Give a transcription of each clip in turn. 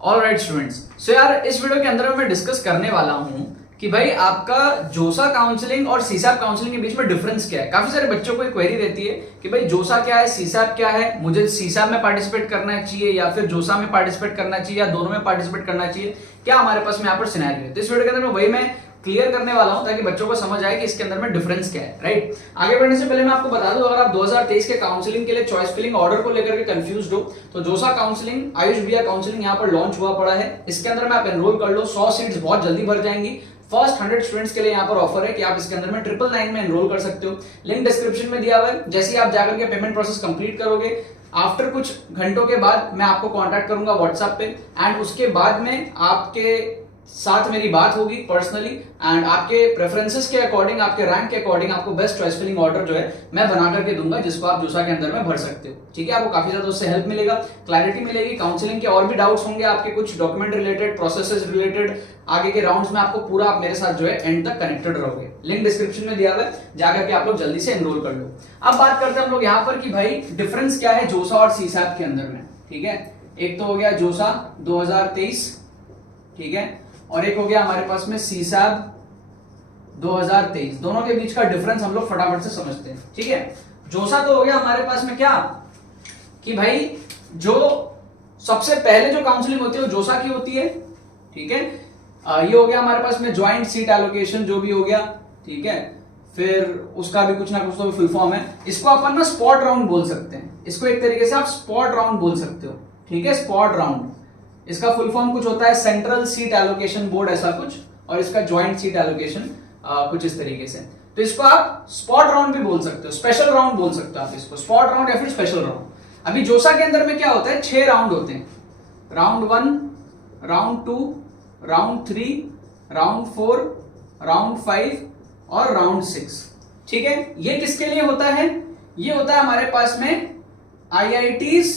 Alright students, सो यार इस video के अंदर मैं डिस्कस करने वाला हूं कि भाई आपका जोसा काउंसलिंग और सीसैप काउंसलिंग के बीच में डिफरेंस क्या है। काफी सारे बच्चों को एक क्वेरी रहती है कि भाई जोसा क्या है, सीसैप क्या है, मुझे सीसैप में पार्टिसिपेट करना चाहिए या फिर जोसा में पार्टिसिपेट करना चाहिए या दोनों में पार्टिसिपेट करना चाहिए, क्या हमारे पास में यहाँ पर सिनेरियो है। तो इस वीडियो के अंदर वही मैं क्लियर करने वाला हूं ताकि बच्चों को समझ आए कि इसके अंदर में डिफरेंस क्या है। राइट, आगे बढ़ने से पहले मैं आपको बता दूं, अगर आप 2023 के काउंसलिंग के लिए चॉइस फिलिंग ऑर्डर को लेकर के कंफ्यूज्ड हो तो जोसा काउंसलिंग, आयुष बिया काउंसलिंग यहाँ पर लॉन्च हुआ पड़ा है। इसके अंदर में आप एनरोल कर लो, 100 सीट्स बहुत जल्दी भर जाएंगी। फर्स्ट 100 स्टूडेंट्स के लिए यहाँ पर ऑफर है कि आप इसके अंदर में 999 में एनरोल कर सकते हो। लिंक डिस्क्रिप्शन में दिया हुआ है। जैसे ही आप जाकर के पेमेंट प्रोसेस कंप्लीट करोगे, आफ्टर कुछ घंटों के बाद मैं आपको कांटेक्ट करूंगा व्हाट्सएप पे, एंड उसके बाद में आपके साथ मेरी बात होगी पर्सनली, एंड आपके प्रेफरेंसेस के अकॉर्डिंग, आपके रैंक के अकॉर्डिंग आपको बेस्ट चॉइस फिलिंग ऑर्डर जो है मैं बना करके दूंगा, जिसको आप जोसा के अंदर में भर सकते हो। ठीक है, आपको काफी ज्यादा उससे हेल्प मिलेगा, क्लैरिटी मिलेगी। काउंसलिंग के और भी डाउट्स होंगे आपके, कुछ डॉक्यूमेंट रिलेटेड, प्रोसेसेस रिलेटेड, आगे के राउंड्स में आपको पूरा आप मेरे साथ जो है एंड तक कनेक्टेड रहोगे। लिंक डिस्क्रिप्शन में दिया हुआ है, जाकर के आप लोग जल्दी से एनरोल कर लो। अब बात करते हैं हम लोग यहाँ पर कि भाई डिफरेंस क्या है जोसा और सीसैप के अंदर में। ठीक है, एक तो हो गया जोसा 2023, ठीक है, और एक हो गया हमारे पास में सीसैप 2023। दोनों के बीच का डिफरेंस हम लोग फटाफट से समझते हैं। ठीक है, जोसा तो हो गया हमारे पास में क्या कि भाई जो सबसे पहले जो काउंसलिंग होती है वो जोसा की होती है। ठीक है, ये हो गया हमारे पास में ज्वाइंट सीट एलोकेशन जो भी हो गया। ठीक है, फिर उसका भी कुछ ना कुछ तो फुल फॉर्म है। इसको अपन ना स्पॉट राउंड बोल सकते हैं, इसको एक तरीके से आप स्पॉट राउंड बोल सकते हो। ठीक है, स्पॉट राउंड, इसका फुल फॉर्म कुछ होता है सेंट्रल सीट एलोकेशन बोर्ड ऐसा कुछ, और इसका ज्वाइंट सीट एलोकेशन कुछ इस तरीके से। तो इसको आप स्पॉट राउंड भी बोल सकते हो, स्पेशल राउंड बोल सकते हो आप इसको, स्पॉट राउंड या फिर स्पेशल राउंड। अभी जोसा के अंदर में क्या होता है, 6 राउंड होते हैं, round 1, round 2, round 3, round 4, round 5 और राउंड 6। ठीक है, ये किसके लिए होता है, ये होता है हमारे पास में IITs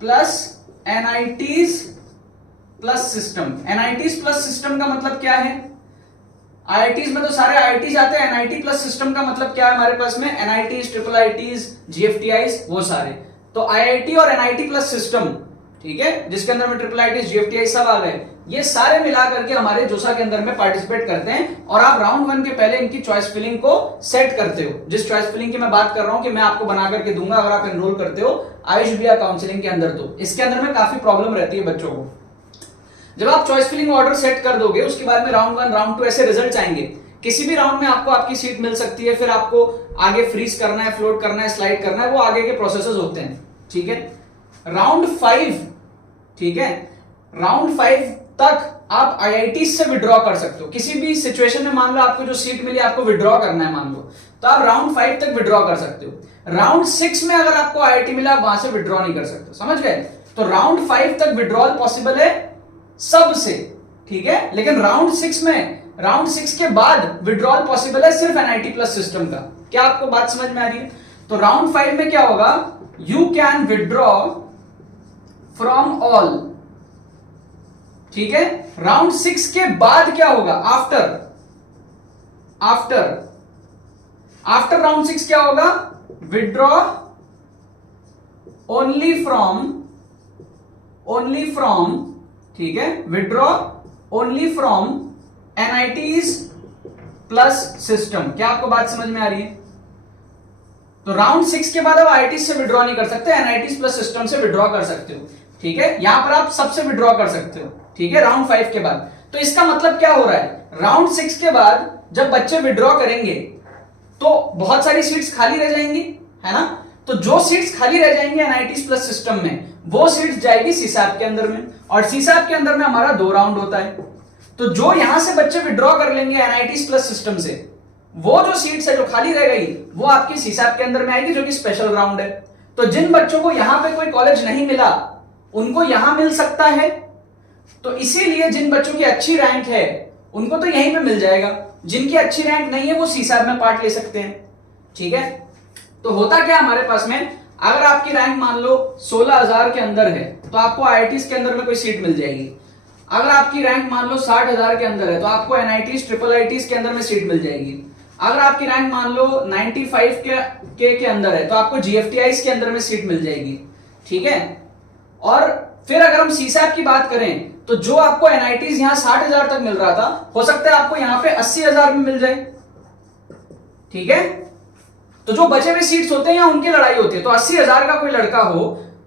plus NITs plus system. NITs plus system का मतलब क्या है, IITs में तो सारे IITs आते हैं, NIT प्लस सिस्टम का मतलब क्या है हमारे पास में, NITs, IIITs, GFTIs वो सारे। तो IIT और NIT प्लस सिस्टम, ठीक है, जिसके अंदर में IIITs, GFTIs सब आ गए, ये सारे मिला करके हमारे जोसा के अंदर में पार्टिसिपेट करते हैं। और आप राउंड 1 के पहले इनकी चॉइस फिलिंग को सेट करते हो। जिस चॉइस फिलिंग की मैं बात कर रहा हूं कि मैं आपको बना करके दूंगा अगर आप एनरोल करते हो आयुष बिया काउंसलिंग के अंदर, तो इसके अंदर में काफी प्रॉब्लम रहती है बच्चों को। जब आप चॉइस फिलिंग ऑर्डर सेट कर दोगे, उसके बाद में राउंड 1, राउंड 2 ऐसे रिजल्ट आएंगे। किसी भी राउंड में आपको आपकी सीट मिल सकती है, फिर आपको आगे फ्रीज करना है, फ्लोट करना है, स्लाइड करना है, वो आगे के प्रोसेसेस होते हैं। ठीक है, राउंड 5, ठीक है, राउंड 5 तक आप IIT से विड्रॉ कर सकते हो। किसी भी सिचुएशन में मान लो आपको जो सीट मिली आपको विड्रॉ करना है मान लो, तो आप राउंड 5 तक विड्रॉ कर सकते हो। राउंड 6 में अगर आपको IIT मिला आप वहां से विड्रॉ नहीं कर सकते, समझ गए। तो राउंड 5 तक विड्रॉल पॉसिबल है सबसे, ठीक है, लेकिन राउंड 6 में, राउंड 6 के बाद विड्रॉल पॉसिबल है सिर्फ NIT प्लस सिस्टम का। क्या आपको बात समझ में आ रही है। तो राउंड 5 में क्या होगा, you can withdraw from all. ठीक है, राउंड 6 के बाद क्या होगा, आफ्टर राउंड 6 क्या होगा, विड्रॉ ओनली फ्रॉम, ठीक है, withdraw only from NITs plus system. क्या आपको बात समझ में आ रही है। तो राउंड 6 के बाद आप IIT से विड्रॉ नहीं कर सकते, NITs प्लस सिस्टम से विड्रॉ कर सकते हो। ठीक है, यहां पर आप सबसे विड्रॉ कर सकते हो। ठीक है, राउंड 5 के बाद। तो इसका मतलब क्या हो रहा है, राउंड 6 के बाद जब बच्चे विड्रॉ करेंगे तो बहुत सारी सीट्स खाली रह जाएंगी, है ना। तो जो सीट्स खाली रह जाएंगी NITs प्लस सिस्टम में, वो सीट्स जाएगी सीसैप के अंदर में, और सीसैप के अंदर में हमारा 2 राउंड होता है। तो जो यहां से बच्चे विड्रॉ कर लेंगे NITs प्लस सिस्टम से, वो जो सीट्स है जो खाली रह गई वो आपकी सीसैप के अंदर में आएगी, जो कि स्पेशल राउंड है। तो जिन बच्चों को यहां पे कोई कॉलेज नहीं मिला उनको यहां मिल सकता है, तो इसीलिए जिन बच्चों की अच्छी रैंक है उनको तो यहीं पे मिल जाएगा, जिनकी अच्छी रैंक नहीं है वो सीसैप में पार्ट ले सकते हैं। ठीक है, तो होता क्या हमारे पास में, अगर आपकी रैंक मान लो 16,000 के अंदर है तो आपको IITs के अंदर में कोई सीट मिल जाएगी। अगर आपकी रैंक मान लो 60,000 के अंदर है तो आपको NITs, IIITs के अंदर में सीट मिल जाएगी। अगर आपकी रैंक मान लो 95 के अंदर है तो आपको GFTIs के अंदर में सीट मिल जाएगी। ठीक है, और फिर अगर हम सीसैप की बात करें तो जो आपको एनआईटीज यहां 60,000 तक मिल रहा था, हो सकता है आपको यहां पे 80,000 में मिल जाए। ठीक है, तो जो बचे हुए सीट्स होते हैं यहां उनकी लड़ाई होती है। तो 80,000 का कोई लड़का हो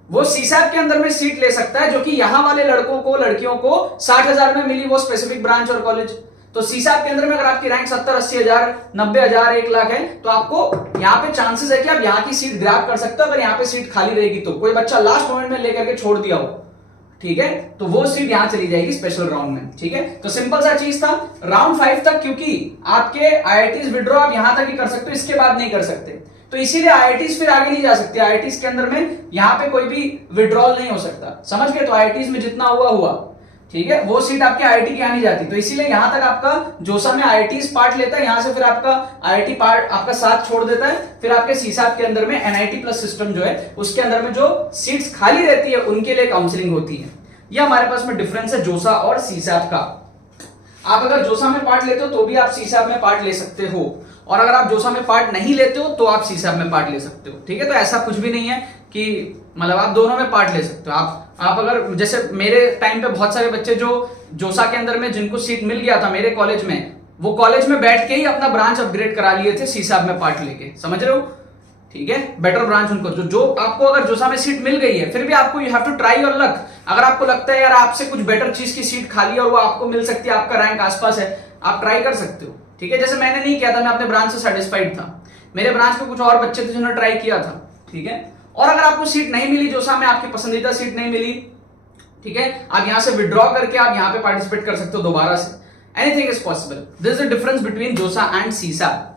वो सीसैप के अंदर में सीट ले सकता है, जो कि यहां वाले लड़कों को लड़कियों को 60,000 में मिली वो स्पेसिफिक ब्रांच और कॉलेज। तो सीसैप के अंदर में अगर आपकी रैंक 70, 80,000, 90,000, 1 लाख है तो आपको यहाँ पे चांसेस है कि आप यहाँ की सीट ग्रैब कर सकते हो। अगर यहाँ पे सीट खाली रहेगी तो कोई बच्चा लास्ट मोमेंट में लेकर के छोड़ दिया हो, ठीक है, तो वो सीट यहां चली जाएगी स्पेशल राउंड में। ठीक है, तो सिंपल सा चीज था। राउंड 5 तक क्योंकि आपके आईआईटीज विड्रॉ आप यहां तक ही कर सकते हो, इसके बाद नहीं कर सकते, तो इसीलिए आईआईटीज फिर आगे नहीं जा सकते। आईआईटीज के अंदर में यहां पे कोई भी विड्रॉल नहीं हो सकता, समझ गए। तो आईआईटीज में जितना हुआ हुआ, ठीक है, वो सीट आपके आईआईटी की आ नहीं जाती। तो इसीलिए यहां तक आपका जोसा में आईआईटीज पार्ट लेता है, यहां से फिर आपका आईआईटी पार्ट आपका साथ छोड़ देता है। फिर आपके सीसैप के अंदर में एनआईटी प्लस सिस्टम जो है उसके अंदर में जो सीट्स खाली रहती है उनके लिए काउंसलिंग होती है। ये हमारे पास में डिफरेंस है जोसा और सीसैप का। आप अगर जोसा में पार्ट लेते हो तो भी आप सीसैप में पार्ट ले सकते हो, और अगर आप जोसा में पार्ट नहीं लेते हो तो आप सीसैप में पार्ट ले सकते हो। ठीक है, तो ऐसा कुछ भी नहीं है कि मतलब आप दोनों में पार्ट ले सकते हो। आप अगर जैसे मेरे टाइम पे बहुत सारे बच्चे जो जोसा के अंदर में जिनको सीट मिल गया था मेरे कॉलेज में, वो कॉलेज में बैठ के ही अपना ब्रांच अपग्रेड करा लिए थे सीसैप में पार्ट लेके, समझ रहे हो। ठीक है, बेटर ब्रांच उनको जो आपको अगर जोसा में सीट मिल गई है फिर भी आपको you have to try your luck. अगर आपको लगता है यार आपसे कुछ बेटर चीज की सीट खाली है और वो आपको मिल सकती है, आपका रैंक आसपास है, आप ट्राई कर सकते हो। ठीक है, जैसे मैंने नहीं किया था, मैं अपने ब्रांच से सेटिस्फाइड था, मेरे ब्रांच में कुछ और बच्चे थे जिन्होंने ट्राई किया था। ठीक है, और अगर आपको सीट नहीं मिली जोसा में, आपकी पसंदीदा सीट नहीं मिली, ठीक है, आप यहां से विड्रॉ करके आप यहां पे पार्टिसिपेट कर सकते हो दोबारा से। Anything is possible. This is the difference between जोसा एंड सीसैप।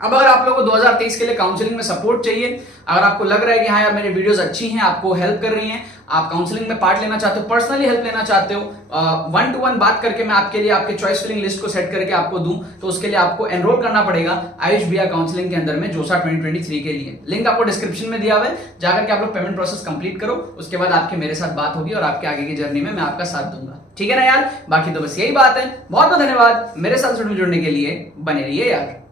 अब अगर आप लोगों को 2023 के लिए काउंसलिंग में सपोर्ट चाहिए, अगर आपको लग रहा है कि हाँ यार मेरी वीडियोस अच्छी हैं, आपको हेल्प कर रही हैं, आप काउंसलिंग में पार्ट लेना चाहते हो, पर्सनली हेल्प लेना चाहते हो, 1-to-1 बात करके मैं आपके लिए आपके चॉइस फिलिंग लिस्ट को सेट करके आपको दूं, तो उसके लिए आपको एनरोल करना पड़ेगा आयुष भैया काउंसलिंग के अंदर में जोसा 2023 के लिए। लिंक आपको डिस्क्रिप्शन में दिया हुआ है, जाकर के आप लोग पेमेंट प्रोसेस कंप्लीट करो, उसके बाद आपके मेरे साथ बात होगी और आपके आगे की जर्नी में मैं आपका साथ दूंगा। ठीक है ना यार, बाकी तो बस यही बात है। बहुत बहुत धन्यवाद मेरे साथ जुड़ने के लिए, बने रहिए यार।